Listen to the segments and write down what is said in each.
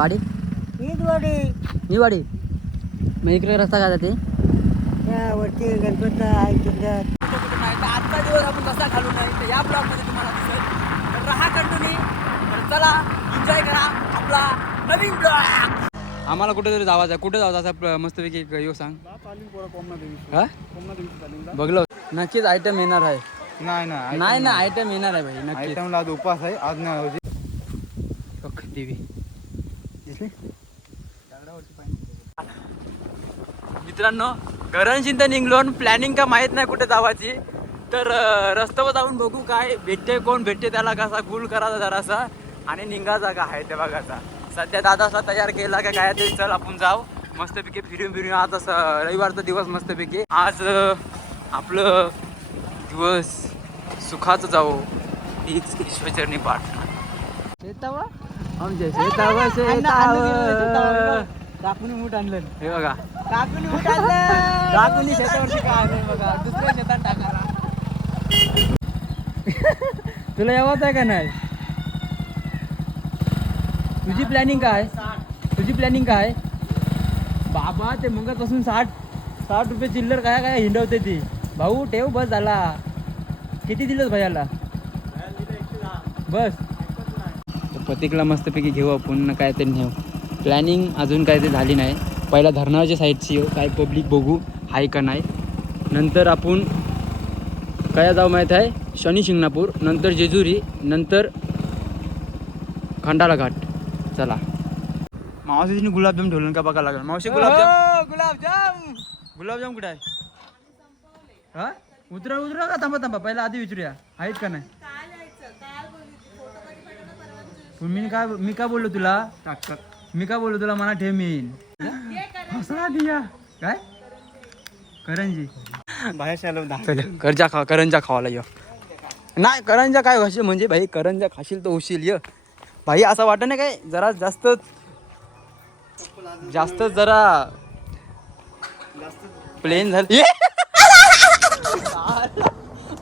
वाडी ईदवाडी ही वाडी मग इकडे रस्ता काय जाते वरती गणपत आहे किल्ल्यात. आजचा दिवस आपण कसा घालू नाही तर या ब्लॉगमध्ये तुम्हाला दिसेल. तर राहा कंटिन्यू. तर चला एन्जॉय करा आपला नवीन ब्लॉग. आम्हाला कुठेतरी जावायचं आहे. कुठे जायचं असं मस्तपैकी येऊ सांग. हा बघलो नक्कीच आयटम येणार आहे. नाही ना आयटम येणार आहे भाई नक्की. आज उपास आहे आज नाही देवी दिसले मित्रांनो. घरांशी तर निघलो प्लॅनिंग का माहीत नाही कुठे जावायची. तर रस्त्यावर जाऊन बघू काय भेटते कोण भेटते त्याला कसा गुल करायचा जरासा आणि निघायचा का आहे ते बघायचा. सध्या दादाला तयार केला का काय तरी चल आपण जाऊ मस्तपैकी फिरून आज असं रविवारचा दिवस मस्तपैकी आज आपलं दिवस सुखाचं जावो हीच ईश्वरचरणी प्रार्थना. शेतावा आमच्या शेतावा शेतावा काकुनी मूठ आणलं हे बघा. काकुनी मूठ आणलं काकुनी शेतावरती काय नाही बघा दुसऱ्या शेतात टाकायला. तुला यावंच आहे का नाही. तुझी प्लॅनिंग काय बाबा. ते मगापासून 60 रुपये चिल्लर काय काय हिंडवते ती. भाऊ ठेव बस झाला. किती दिलंच भैयाला बस. प्रतीकला मस्तपैकी घेऊ आपण काय ते नेऊ. प्लॅनिंग अजून काय ते झाली नाही. पहिला धरणाच्या साईडची काय पब्लिक बघू आहे का नाही. नंतर आपण काय जाऊ माहीत आहे शनी शिंगणापूर नंतर जेजुरी नंतर खंडाला घाट. चला मावशीने गुलाबजाम ठेवलं का बघा लागेल. मावशी गुलाबजाम कुठे आहे. हा उतरा का थांबा पहिला आधी विचारूया आहेत का नाही. मी काय बोललो तुला मला ठेव मीन काय करंजी बाहेर करंजा खावाला ये नाही. करंजा काय खाशील म्हणजे भाई करंजा खाशील तर होशील य भाई. असं वाटत नाही काय जरा जास्त जरा प्लेन झाली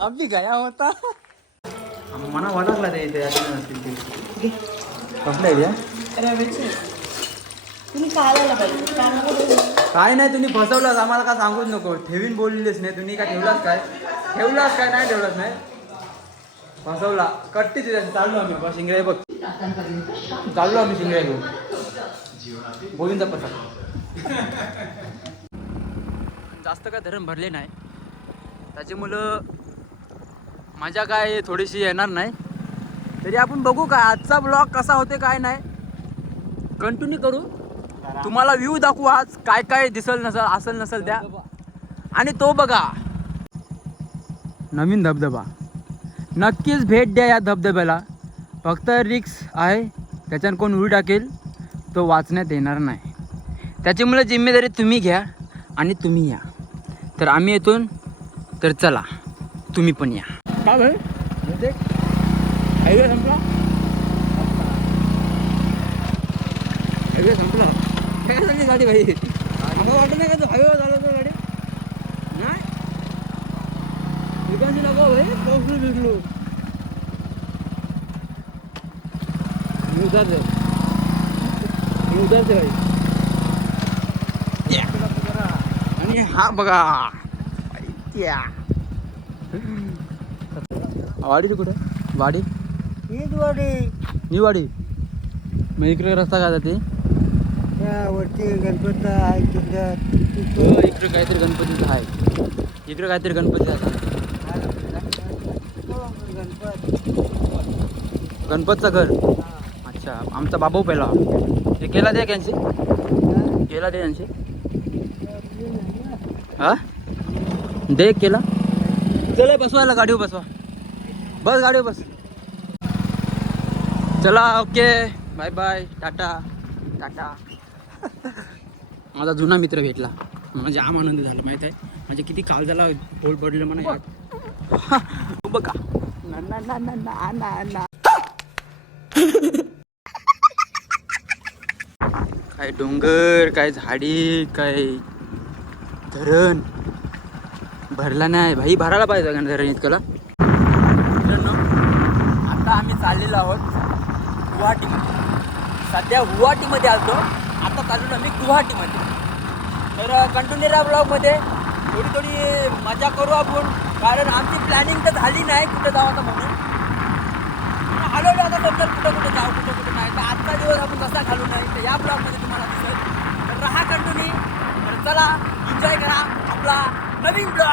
आम्ही गया होता मना वाटला ते इथे काय नाही. तुम्ही फसवलास आम्हाला का सांगूच नको. ठेवीन बोललेच नाही तुम्ही. काय ठेवलास काय नाही ठेवलाच नाही. फसवला कट्टी तुझ्या. चाललो आम्ही बा शिंगरे बघ चाललो आम्ही शिंगरे घेऊन बोलून जा पसा. जास्त काय धरण भरले नाही त्याच्यामुळं माझ्या काय थोडीशी येणार नाही. तरी आपण बघू काय आजचा ब्लॉग कसा होते काय नाही कंटिन्यू करू. तुम्हाला व्ह्यू दाखवू आज काय काय दिसल नसल द्या. आणि तो बघा नवीन धबधबा नक्कीच भेट द्या या धबधब्याला. फक्त रिक्स आहे त्याच्यानं कोण उडी टाकेल तो वाचण्यात येणार नाही. त्याच्यामुळे जिम्मेदारी तुम्ही घ्या आणि तुम्ही या. तर आम्ही येतो तर चला तुम्ही पण या. काय भाई हायवे संपला काय झाली गाडी भाई. मला वाटत नाही का तो हायवे चालवतो गाडी नाही. दुकानची लगाव भाई पाऊस बिघलो उधरते भाई. आणि हा बघा वाडी कुठे वाडी ही वाडी मग इकडे रस्ता काय जाते वरती गणपत आहे किल्ल्यात. इकडे काहीतरी गणपतीचं आहे. इकडे काहीतरी गणपती आहे. गणपतचं घर. अच्छा आमचा बाबू पहिला ते केला दे कॅन्सल केला दे यांचे हा दे केला. चला बसवायला गाडीवर बसवा बस गाडीवर बस. चला ओके बाय बाय टाटा. माझा जुना मित्र भेटला म्हणजे आम आनंद झाला माहित आहे. म्हणजे किती काल झाला बोल पडलं म्हणा बघा काय डोंगर काय झाडी काय धरण भरला नाही भाई. भरायला पाहिजे का धरण इतकला. मित्रांनो आता आम्ही चाललेलो आहोत गुवाहाटी. सध्या गुवाहाटीमध्ये आलतो, आता चाललो आम्ही गुवाहाटीमध्ये. तर कंटिन्यू राहा ब्लॉगमध्ये, थोडी मजा करू आपण, कारण आमची प्लॅनिंग तर झाली नाही कुठं जावं म्हणून. हळूहळू आता समजेल कुठं जाऊ, कुठं नाही. तर आजचा दिवस आपण कसा घालू नाही तर या ब्लॉगमध्ये तुम्हाला दिसेल. तर राहा कंटिन्यू. तर चला एन्जॉय करा आपला नवीन ब्लॉग.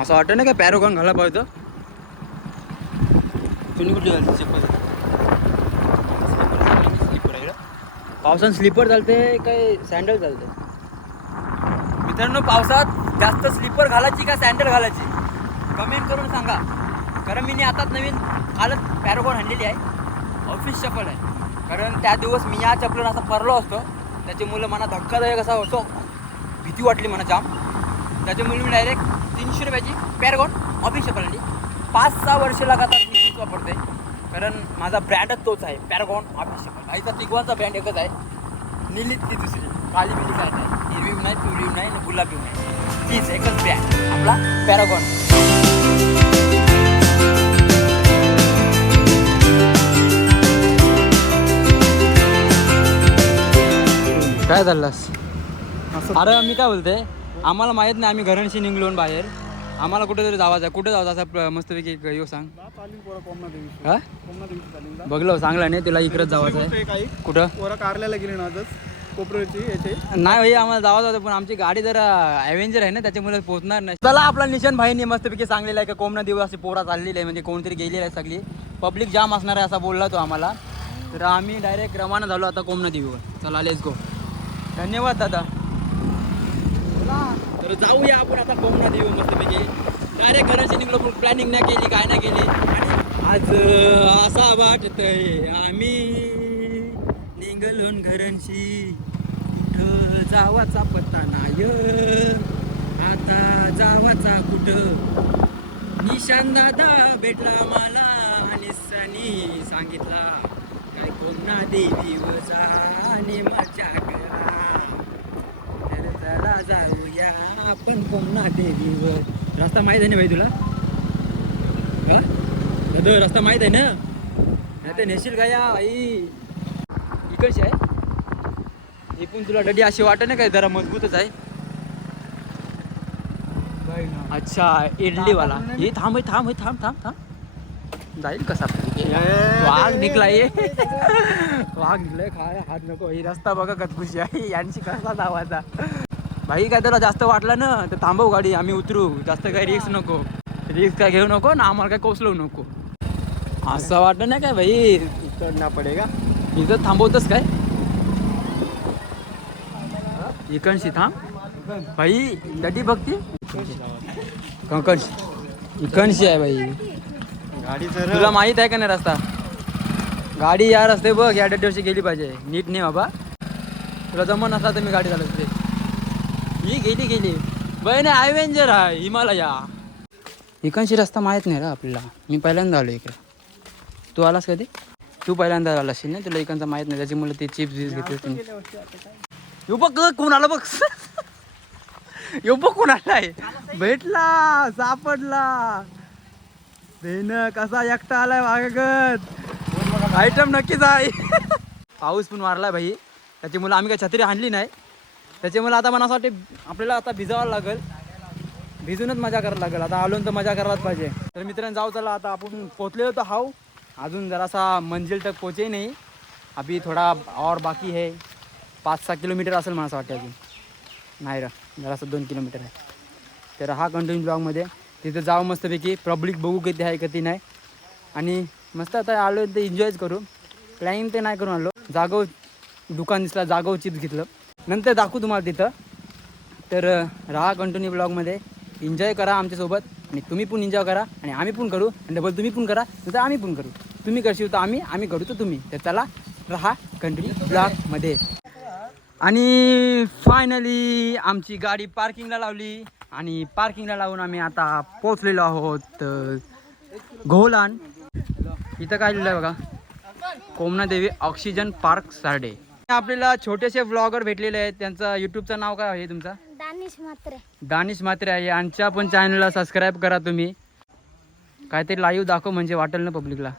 असं वाटतं ना काय पॅरोगॉन घाला पाहिजे. तुम्ही कुठे घालते चप्पल? स्लीपर आहे. पावसात स्लीपर चालते काय सँडल चालते? मित्रांनो, पावसात जास्त स्लीपर घालायची का सँडल घालायची कमेंट करून सांगा. कारण मी आताच नवीन कालच पॅरोगॉन आणलेली आहे, ऑफिस चप्पल आहे. कारण त्या दिवस मी या चप्पल असा पडलो असतो, त्याच्यामुळे मला धक्कादायक असा होतो, भीती वाटली मला जाम. त्याच्यामुळे मी डायरेक्ट 300 रुपयाची पॅरोगॉन ऑफिस चप्पल आणली. 5-6 वर्ष लगातार मी तीच वापरते, कारण माझा ब्रँडच तोच आहे, पॅरोगॉन ऑफिस चप्पल. आईचा तिघवांचा ब्रँड एकच आहे, निलीत ती दुसरी काली बिली काय नाही, हिरवी नाही, पिवळी नाही, गुलाबी नाही, तीच एकच ब्रँड आपला पॅरोगॉन. काय झालंस? अरे मी काय बोलते, आम्हाला माहीत नाही, आम्ही घरांशी निघलो बाहेर, आम्हाला कुठेतरी जायचं आहे. कुठे जायचं असं मस्तपैकी येऊ सांग. हा बघलो चांगला नाही, तुला इकडेच जायचं आहे. कुठं कारल्याला गेली ना आजच कोपऱ्याची याचे नाही भाई, आम्हाला जावं होतं, पण आमची गाडी जरा ॲव्हेंजर आहे ना, त्याच्यामुळे पोहोचणार नाही. चला आपला निशान भाईनी मस्तपैकी सांगलेला आहे का कोमना दिवस अशी पोरा चाललेली आहे, म्हणजे कोणतरी गेलेली आहे, सगळी पब्लिक जाम असणार आहे असा बोलला तो आम्हाला. तर आम्ही डायरेक्ट रवाना झालो आता कोमना देवीवर. चला लेट्स गो. धन्यवाद दादा. तर जाऊया आपण आता कोमना देवी मस्तपैकी. डायरेक्ट घराची निघलो, पण प्लॅनिंग नाही केली, काय नाही केली. आणि आज असा वाटतंय आम्ही निघलोन घरांशी, कुठं जावाचा पत्ता नाही, आता जावाचा कुठं. निशान दादा भेटला मला आणि सनी सांगितला काय कोमना देवी वजा आणि मजा करा. तर चला जाऊया आपण कोमना देवीवर. रस्ता माहीत आहे ना भाई तुला? का दादा रस्ता माहीत आहे ना? नाही तर नेशील का या आई? इकडची आहे ही, पण तुला डडी अशी वाटत ना काय, जरा मजबूतच आहे. अच्छा इडलीवाला हे. थांब थांब थांब थांब थांब, जाईल कसा वाघ निघला ये. वाघ निघलाय, खाय हात नको. ही रस्ता बघा कतकुशी आहे, यांची कसा धावायचा भाई. काय त्याला जास्त वाटलं ना तर थांबव गाडी, आम्ही उतरू. जास्त काही रिक्स नको, रिक्स काय घेऊ नको ना, आम्हाला काय कोसलवू नको. असं वाटत नाही काय भाई, चढना पडेगा. इथं थांबवतच काय इकडशी थांब भाई. गड्डी बघती कंकणशी, इकडशी आहे भाई. गाडी तुला माहित आहे का नाही रस्ता? गाडी या रस्ते बघ, या डड्डीवरची गेली पाहिजे, नीट नाही बाबा. तुला जमन नसला तर मी गाडी चालवते. ही गेली बहिणी ॲव्हेंजर आहे हिमालया. इकडची रस्ता माहीत नाही रा आपल्याला, मी पहिल्यांदा आलो इकडे. तू आलास कधी? तू पहिल्यांदा आला असेल ना, तुला इकडचा माहीत नाही, त्याच्यामुळे ते चिप्स बीस घेतले तुम्ही. यो बघ कोण आला बघ. यो बघ कोण आलाय, भेटला, सापडला. बेन कसा एकटा आलाय वागत, आयटम नक्कीच आहे. पाऊस पण मारलाय भाई, त्याच्यामुळे आम्ही काय छत्री आणली नाही. त्याच्यामुळे आता मला असं वाटते आपल्याला आता भिजावं लागेल, भिजूनच मजा करायला लागेल. आता आलो तर मजा करायलाच पाहिजे. तर मित्रांनो जाऊ चला, आता आपण पोचलेलो तर हाव, अजून जरासा मंजिल तक पोचे नाही. अभी थोडा और बाकी है, 5-6 किलोमीटर असेल मला असं वाटतं. अजून नाही रा, जरासं 2 किलोमीटर आहे. तर हा कंटिन्यू ब्लॉगमध्ये तिथं जाऊ मस्तपैकी, पब्लिक बघू किती आहे किती नाही. आणि मस्त आता आलो तर एन्जॉयच करू. प्लॅनिंग ते नाही करून आलो, जागो दुकान दिसला, जागो चिप्स घेतलं, नंतर दाखवू तुम्हाला तिथं. तर राहा कंटिन्यू ब्लॉगमध्ये, एन्जॉय करा आमच्यासोबत. आणि तुम्ही पण एन्जॉय करा, आणि आम्ही पण करू, आणि डबल तुम्ही पण करा तर आम्ही पण करू. तुम्ही करशील तर आम्ही करू तर तुम्ही. तर चला राहा कंटिन्यू ब्लॉगमध्ये. आणि फायनली आमची गाडी पार्किंगला लावली, आणि पार्किंगला लावून आम्ही आता पोचलेलो आहोत घोलान. इथं काय लिहिलं आहे बघा, कोमना देवी ऑक्सिजन पार्क सार्डे. आपल्याला छोटेसे व्लॉगर भेटलेले आहेत, त्यांचं यूट्यूबचं नाव काय आहे तुमचं? दानिश म्हात्रे आहे. आमच्या पण चॅनलला सबस्क्राईब करा तुम्ही. काहीतरी लाईव्ह दाखव म्हणजे वाटेल ना पब्लिकला.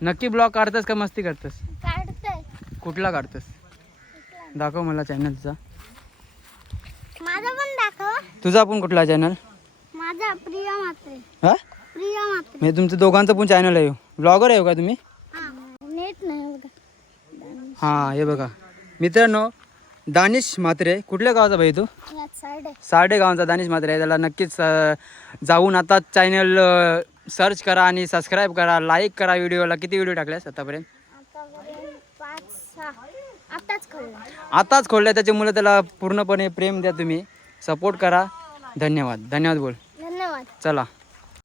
नक्की ब्लॉग काढतोस का मस्ती करतोस? काढतोय. कुठला काढतोस? दाखव मला चॅनल तुझा. माझा पण दाखव. तुझा पण कुठला चॅनल? माझा प्रिया म्हात्रे. हा प्रिया म्हात्रे. म्हणजे तुमचं दोघांचं पण चॅनल आहे. ब्लॉगर आहे का तुम्ही? हा नेट नाही बघा. हां हे बघा मित्रांनो, दानिश म्हात्रे. कुठल्या गावाचा भाई तू? यात साईड आहे. सार्डे गावाचा दानिश म्हात्रे आहे. त्याला नक्कीच जाऊन आता चॅनल सर्च करा आणि सबस्क्राईब करा, लाईक करा व्हिडिओला. किती व्हिडिओ टाकल्यास आतापर्यंत? आतापर्यंत 5-6 आताच खोलला. आताच खोलल्या, त्याच्यामुळे त्याला पूर्णपणे प्रेम द्या तुम्ही, सपोर्ट करा. धन्यवाद. धन्यवाद बोल. धन्यवाद. चला.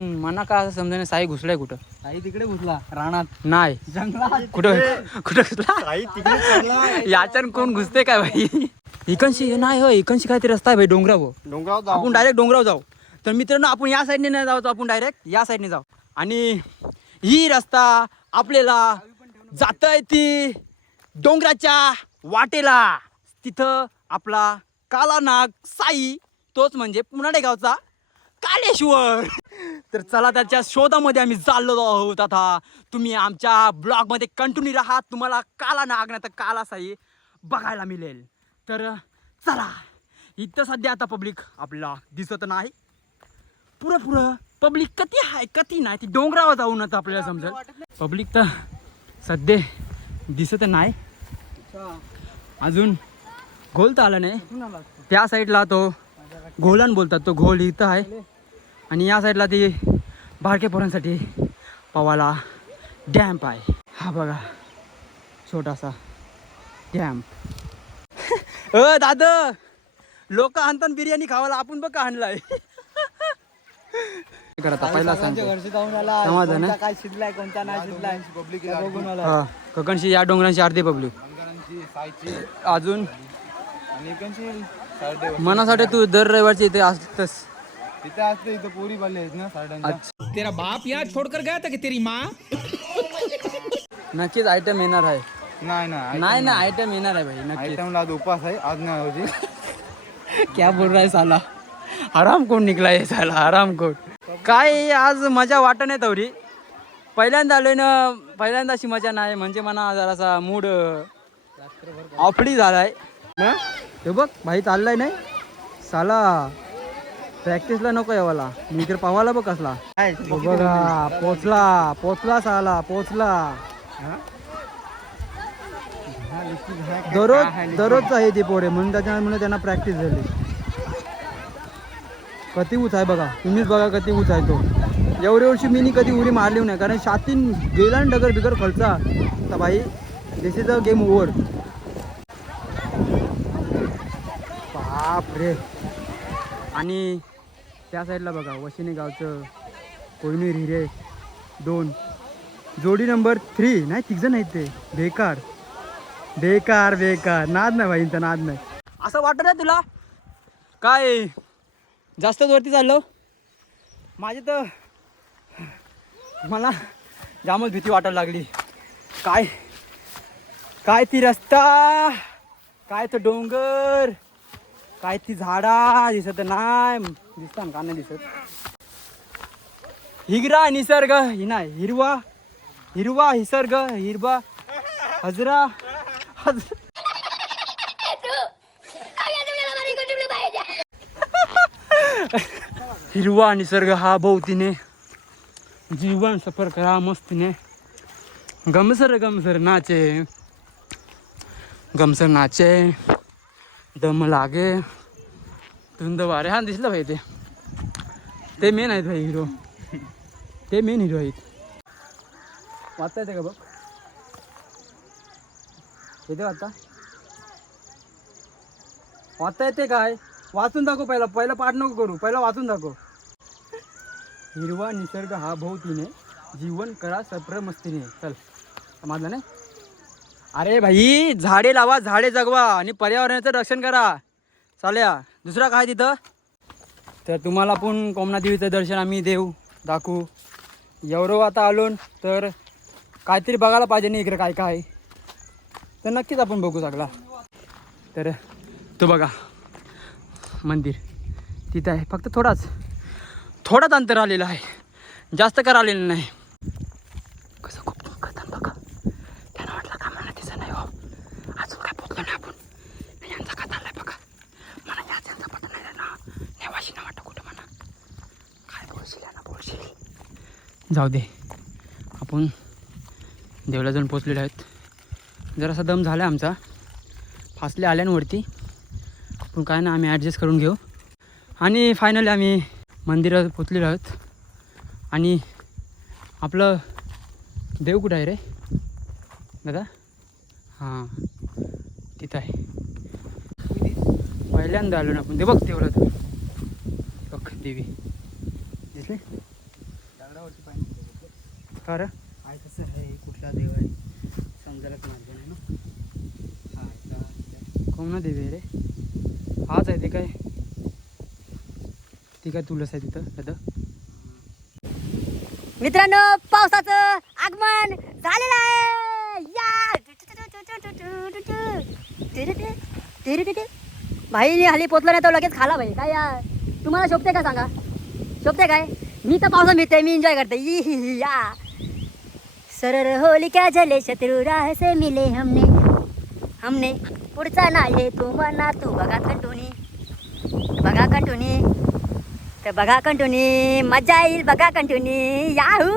मना का असं समजा साई घुसलाय कुठं? आई तिकडे घुसला रानात. नाही जंगलात. कुठं कुठं घुसला? आई तिकडे चालला. याच्यान कोण घुसते काय भाई? इकडशी नाही हो, इकडशी काहीतरी रस्ता आहे भाई, डोंगरावर. डोंगरावर जाऊ. आपण डायरेक्ट डोंगरावर जाऊ. तर मित्रांनो, आपण या साईडने नाही जाऊ, आपण डायरेक्ट या साईडने जाऊ. आणि ही रस्ता आपल्याला जाता ती डोंगराच्या वाटेला. तिथं आपला कालानाग साई, तोच म्हणजे पुनाडे गावचा कालेश्वर. तर चला, त्याच्या शोधामध्ये आम्ही चाललो आहोत. आता तुम्ही आमच्या ब्लॉगमध्ये कंटिन्यू राहा. तुम्हाला कालानाग नाही तर काला साई बघायला मिळेल. तर चला. इथं सध्या आता पब्लिक आपल्याला दिसत नाही. पुरं पब्लिक कधी आहे कधी नाही, ती डोंगरावर जाऊन आता आपल्याला समजेल. पब्लिक तर सध्या दिसत नाही अजून. घोल तर आला नाही. त्या साईडला तो घोलन बोलतात, तो घोल इथं आहे. आणि या साईडला ती बारके पोरांसाठी पवाला डॅम्प आहे. हा बघा छोटासा डॅम्प. दादा, लोक आणतात बिर्याणी खावायला, आपण बघ का आणलाय. पहिला समाधान आहे. काय शिजलाय कोणता नाही शिजलाय पब्लिक बघून आला. हा, ककणशी या डोंगरांची अर्धी पब्लिक अजून. मनासाठी तू दर रविवारची इथे असतस. तिथे असते, इथं पोरी बाले आहेत ना साड्यांच्या. तेरा बाप यहाँ छोड़कर गया था कि तेरी माँ? नक्कीच आयटम येणार आहे. नाही ना आयटम येणार आहे भाई नक्कीच. आयटमला आज उपास आहे, आज नाही होती. क्या बोल रहा है साला? आराम कोण निघलाय साला, आराम कोण. काय आज मजा वाटत नाही तवरी. पहिल्यांदा आलोय ना, पहिल्यांदा अशी मजा नाही. म्हणजे मना जरासा मूड ऑफडी झालाय. हे बघ भाई चाललाय नाही साला. प्रॅक्टिसला नको यावाला, मी इकडे पावाला बघ कसला. बघा पोचला साला, पोचला. दररोजच आहे ते पोरे, म्हणून त्याच्यामुळे त्यांना प्रॅक्टिस झाली. कधी उच आहे बघा, तुम्हीच बघा कधी उच आहे तो. एवढ्या वर्षी मी कधी उरी मारली नाही, कारण शातीन गेला ना डगर बिगर खलचा तर भाई दिस इज अ गेम ओव्हर. बाप रे. आणि त्या साईडला बघा वशिनी गावचं कोयनूर हिरे 2 जोडी नंबर 3 नाही, 3 जण आहेत ते. बेकार बेकार बेकार. नाद नाही भाई, नाद नाही. असं वाटत नाही तुला काय जास्तच वरती चाललो? माझी तर मला जामच भीती वाटायला लागली. काय काय ती रस्ता, काय तो डोंगर, काय ती झाडा दिसत नाही. दिसतात का नाही दिसत? हिरवा निसर्ग ही नाही, हिरवा हिरवा निसर्ग, हिरवा हजरा हिरवा निसर्ग हा भोवतीने जीवन सफर करा मस्तीने. गमसर नाचे, गमसर नाचे, दम लागे धुंद वारे. हा दिसलं भाई, ते मेन आहेत भाई हिरो, ते मेन हिरो आहेत. वाचता येते का बघ? येते वाचता? वाचता येते काय? वाचून दाखव. पहिला पाठ नको करू, पहिला वाचून दाखव. हिरवा निसर्ग हा भोवतीने जीवन करा सफर मस्तीने. चल समजलं नाही? अरे भाई, झाडे लावा, झाडे जगवा आणि पर्यावरणाचं रक्षण करा. चाल्या दुसरा काय तिथं? तर तुम्हाला पण कोमना देवीचं दर्शन आम्ही देऊ दाखवू. एवढं आता आलो तर काहीतरी बघायला पाहिजे नाही इकडे काय काय, तर नक्कीच आपण बघू सगळा. तर तो बघा मंदिर तिथं आहे, फक्त थोडाच अंतर आलेलं आहे, जास्त कर आलेलं नाही. कसं खूप खतरनाक जाऊ दे, आपण देवला जाऊन पोचलेलो आहेत. जरासा दम झाला आमचा, फासले आल्यावरती पण काय ना, आम्ही ॲडजस्ट करून घेऊ. आणि फायनली आम्ही मंदिरात पोचलेलो आहोत. आणि आपलं देव कुठं आहे रे दादा? हां तिथं आहे. पहिल्यांदा आलो ना आपण. ते बघ देवला, तर बघ देवी दिसले दगडावरती पाणी का रे? काय कसं आहे, कुठला देव आहे समजायलाच मार्ग नाही ना. हा कोण देवी आहे रे? हाच आहे ते काय? ती काय तुळस आहे तिथं दादा? मित्रांनो, पावसाचं आगमन झालेलं आहे. भाई हल्ली पोचलो नाही तर लगेच खाला भाई. काय यार, तुम्हाला शोभते का सांगा? शोभते काय? मी तर पावसात भिजते, मी एन्जॉय करते. या सरर होली क्या जले शत्रु राह से मिले हमने पुढचा नाही तू म्हणा, तू बघा कंटुनी, बघा कंटुनी, तर बघा कंटुनी, मजा येईल बघा कंटुनी. याहू